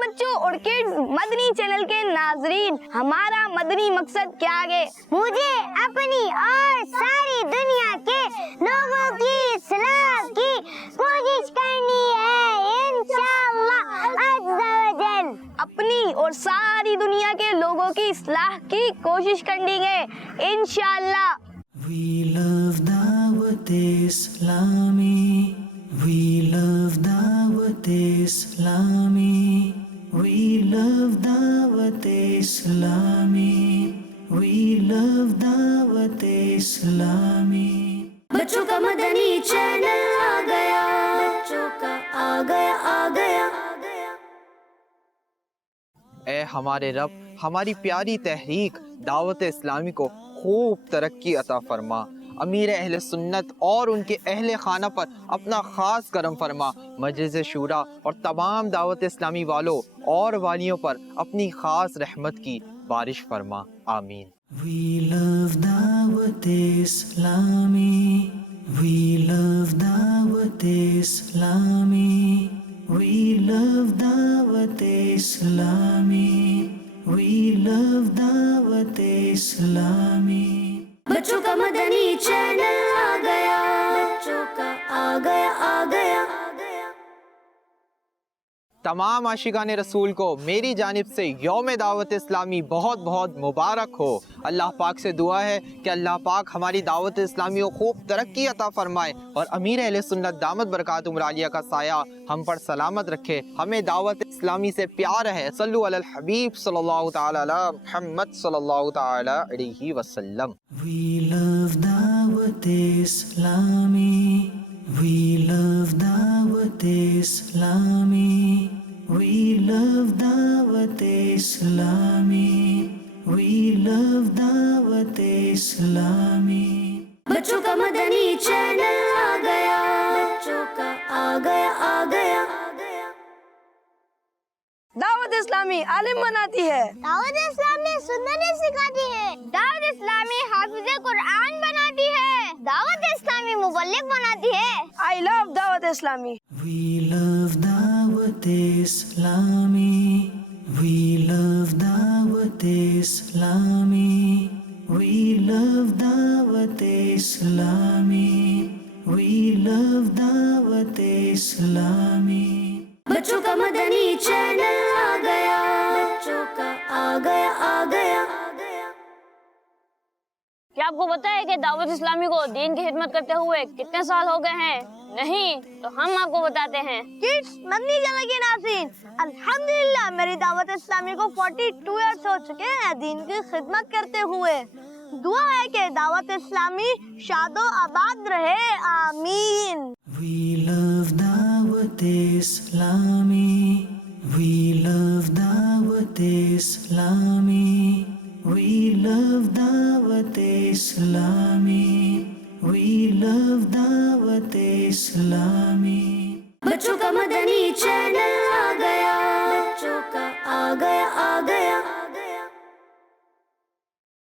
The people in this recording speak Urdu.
بچوں اور کڈز مدنی چینل کے ناظرین، ہمارا مدنی مقصد کیا ہے؟ مجھے اپنی اور ساری دنیا کے لوگوں کی اصلاح کی کوشش کرنی ہے انشاءاللہ عز و جل۔ اپنی اور ساری دنیا کے لوگوں کی اصلاح کی کوشش کرنی ہے انشاءاللہ۔ We love Dawat Islami. We love Dawat Islami. We love Dawat Islami. We love Dawat Islami. بچوں کا مدنی چینل آ گیا، بچوں کا آ گیا۔ اے ہمارے رب، ہماری پیاری تحریک دعوت اسلامی کو خوب ترقی عطا فرما، امیر اہل سنت اور ان کے اہل خانہ پر اپنا خاص کرم فرما، مجلس شورا اور تمام دعوت اسلامی والوں اور والیوں پر اپنی خاص رحمت کی بارش فرما، آمین۔ We love Dawat Islami. We love Dawat Islami. We love Dawat Islami. We love Dawat Islami. بچوں کا مدنی چینل آ گیا، بچوں کا آ گیا۔ تمام عاشقان رسول کو میری جانب سے یوم دعوت اسلامی بہت بہت مبارک ہو۔ اللہ پاک سے دعا ہے کہ اللہ پاک ہماری دعوت اسلامی کو خوب ترقی عطا فرمائے اور امیر اہل سنت دامت برکاتہم العالیہ کا سایہ ہم پر سلامت رکھے، ہمیں دعوت اسلامی سے پیار ہے۔ صلو علی الحبیب صلی اللہ تعالی علی محمد صلی اللہ تعالی علیہ وسلم۔ We love Dawat Islami. We love Dawat Islami. We love Dawat Islami. We love Dawat Islami. بچوں کا مدنی چینل آ گیا، بچوں کا آ گیا۔ دعوت اسلامی عالم بناتی ہے، دعوت اسلامی سنتیں سکھاتی ہے، دعوت اسلامی حافظ قرآن بناتی ہے، دعوت اسلامی مبلغ بناتی ہے۔ I love دعوت اسلامی۔ We love Dawat Islami. We love Dawat Islami. We love Dawat Islami. We love Dawat Islami. بچوں کا مدنی چینل آ گیا، بچوں کا آ گیا۔ کیا آپ کو پتہ ہے کہ دعوت اسلامی کو دین کی خدمت کرتے ہوئے کتنے سال ہو گئے ہیں؟ نہیں تو ہم آپ کو بتاتے ہیں۔ کڈز مدنی چینل کے ناظرین، الحمدللہ میری دعوت اسلامی کو 42 ایئرس ہو چکے ہیں دین کی خدمت کرتے ہوئے۔ دعا ہے کہ دعوت اسلامی شاد و آباد رہے، آمین۔ We love Dawat Islami. We love Dawat Islami. We love Dawat Islami. We love Dawat Islami. بچوں کا مدنی چینل آ گیا، بچوں کا آ گیا۔